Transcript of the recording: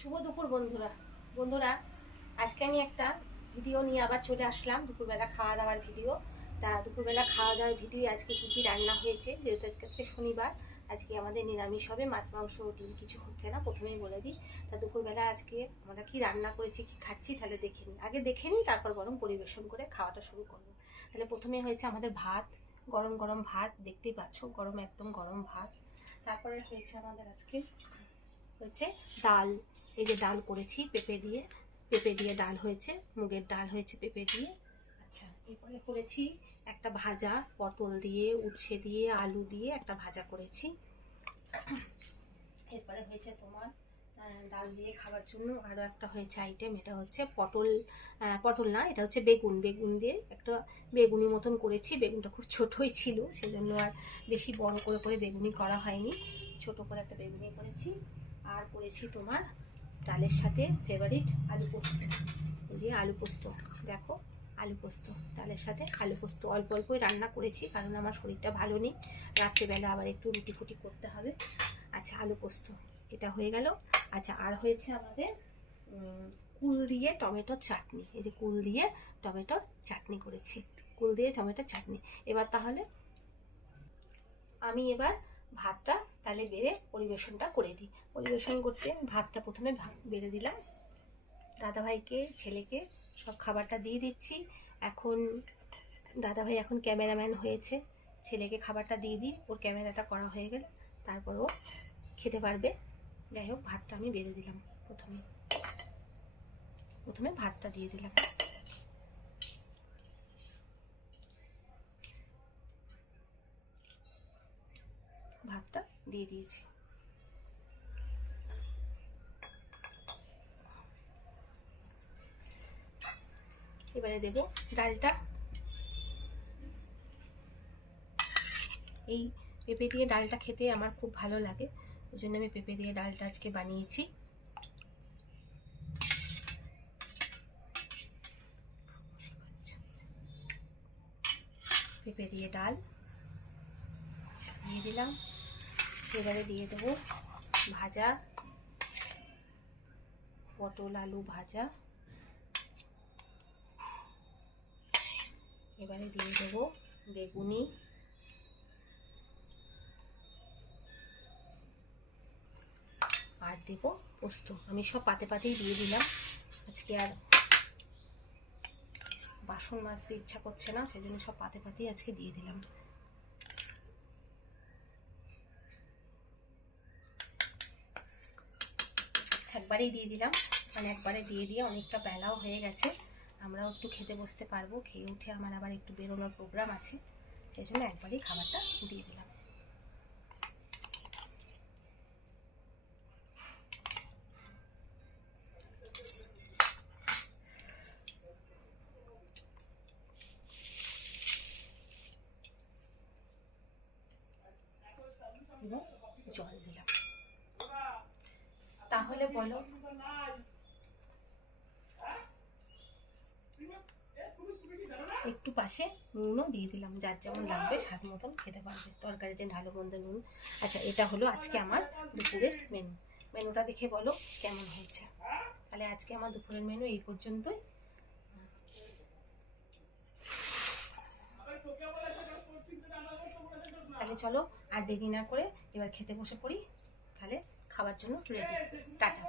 শুভ দুপুর বন্ধুরা আজকে আমি একটা ভিডিও নিয়ে আবার চলে আসলাম, দুপুরবেলা খাওয়া দাওয়ার ভিডিও। তা দুপুরবেলা খাওয়া দাওয়ার ভিডিও আজকে কী কী রান্না হয়েছে, যেহেতু আজকে শনিবার, আজকে আমাদের নিরামিষ হবে, মাছ মাংস ডিম কিছু হচ্ছে না, প্রথমেই বলে দিই। তা দুপুরবেলা আজকে আমরা কি রান্না করেছি, কি খাচ্ছি, তাহলে দেখে নিই, তারপর বরং পরিবেশন করে খাওয়াটা শুরু করবো। তাহলে প্রথমে হয়েছে আমাদের ভাত, গরম গরম ভাত, দেখতেই পাচ্ছ, গরম একদম গরম ভাত। তারপরে হয়েছে আমাদের আজকে হয়েছে ডাল, এই যে ডাল করেছি পেঁপে দিয়ে ডাল হয়েছে, মুগের ডাল হয়েছে পেঁপে দিয়ে। আচ্ছা, এরপরে করেছি একটা ভাজা, পটল দিয়ে, উচ্ছে দিয়ে, আলু দিয়ে একটা ভাজা করেছি। এরপরে হয়েছে তোমার ডাল দিয়ে খাওয়ার জন্য আরও একটা হয়েছে আইটেম, এটা হচ্ছে পটল না, এটা হচ্ছে বেগুন দিয়ে একটা বেগুনি মতন করেছি। বেগুনটা খুব ছোটোই ছিল, সেজন্য আর বেশি বড় করে বেগুনি করা হয়নি, ছোট করে একটা বেগুনি করেছি। আর করেছি তোমার ডালের সাথে ফেভারিট আলু পোস্ত, এই যে আলু পোস্ত, দেখো আলু পোস্ত, ডালের সাথে আলু পোস্ত। অল্প অল্পই রান্না করেছি, কারণ আমার শরীরটা ভালো নেই, রাত্রেবেলা আবার একটু রুটি ফুটি করতে হবে। আচ্ছা, আলু পোস্ত এটা হয়ে গেল। আচ্ছা, আর হয়েছে আমাদের কুল দিয়ে টমেটোর চাটনি, এই যে কুল দিয়ে টমেটোর চাটনি করেছি, কুল দিয়ে টমেটোর চাটনি। এবার তাহলে আমি ভাতটা তাহলে বেড়ে পরিবেশনটা করে দিই। পরিবেশন করতে ভাতটা প্রথমে বেড়ে দিলাম, দাদাভাইকে ছেলেকে সব খাবারটা দিয়ে দিচ্ছি। এখন দাদাভাই এখন ক্যামেরাম্যান হয়েছে, ছেলেকে খাবারটা দিয়ে দিই, ওর ক্যামেরাটা করা হয়ে গেলে তারপর ও খেতে পারবে। যাই হোক, ভাতটা আমি বেড়ে দিলাম, প্রথমে ভাতটা দিয়ে দিলাম। ভাতটা দিয়ে দিয়েছি। এবারে দেব ডালটা। এই পেঁপে দিয়ে ডালটা খেতে আমার খুব ভালো লাগে, ওই জন্য আমি পেঁপে দিয়ে ডালটা আজকে বানিয়েছি। পেঁপে দিয়ে ডাল দিয়ে দিলাম। এবারে দিয়ে দেবো ভাজা পটল আলু ভাজা। এবারে দিয়ে দেবো বেগুনি, আর দেব পোস্ত। আমি সব পাতেই দিয়ে দিলাম, আজকে আর বাসন মাজতে ইচ্ছা করছে না, সেই জন্য সব পাতেই আজকে দিয়ে দিলাম। একবারেই দিয়ে দিলাম, মানে একবারে দিয়ে অনেকটা বেলাও হয়ে গেছে, আমরাও একটু খেতে বসতে পারবো। খেয়ে উঠে আমার আবার একটু বেরোনোর প্রোগ্রাম আছে, সেই জন্য একবারেই খাবারটা দিয়ে দিলাম। এবং জল দিলাম। তাহলে বলো, একটু পাশে নুনও দিয়ে দিলাম, যার যেমন লাগবে স্বাদ মতন খেতে পারবে, তরকারিতে ঢালো মন্দ নুন। আচ্ছা, এটা হলো আজকে আমার দুপুরের মেনুটা দেখে বলো কেমন হয়েছে। তাহলে আজকে আমার দুপুরের মেনু এই পর্যন্তই। তাহলে চলো আর দেরি না করে এবার খেতে বসে পড়ি, তাহলে খাবার জন্য রেডি। টাটা।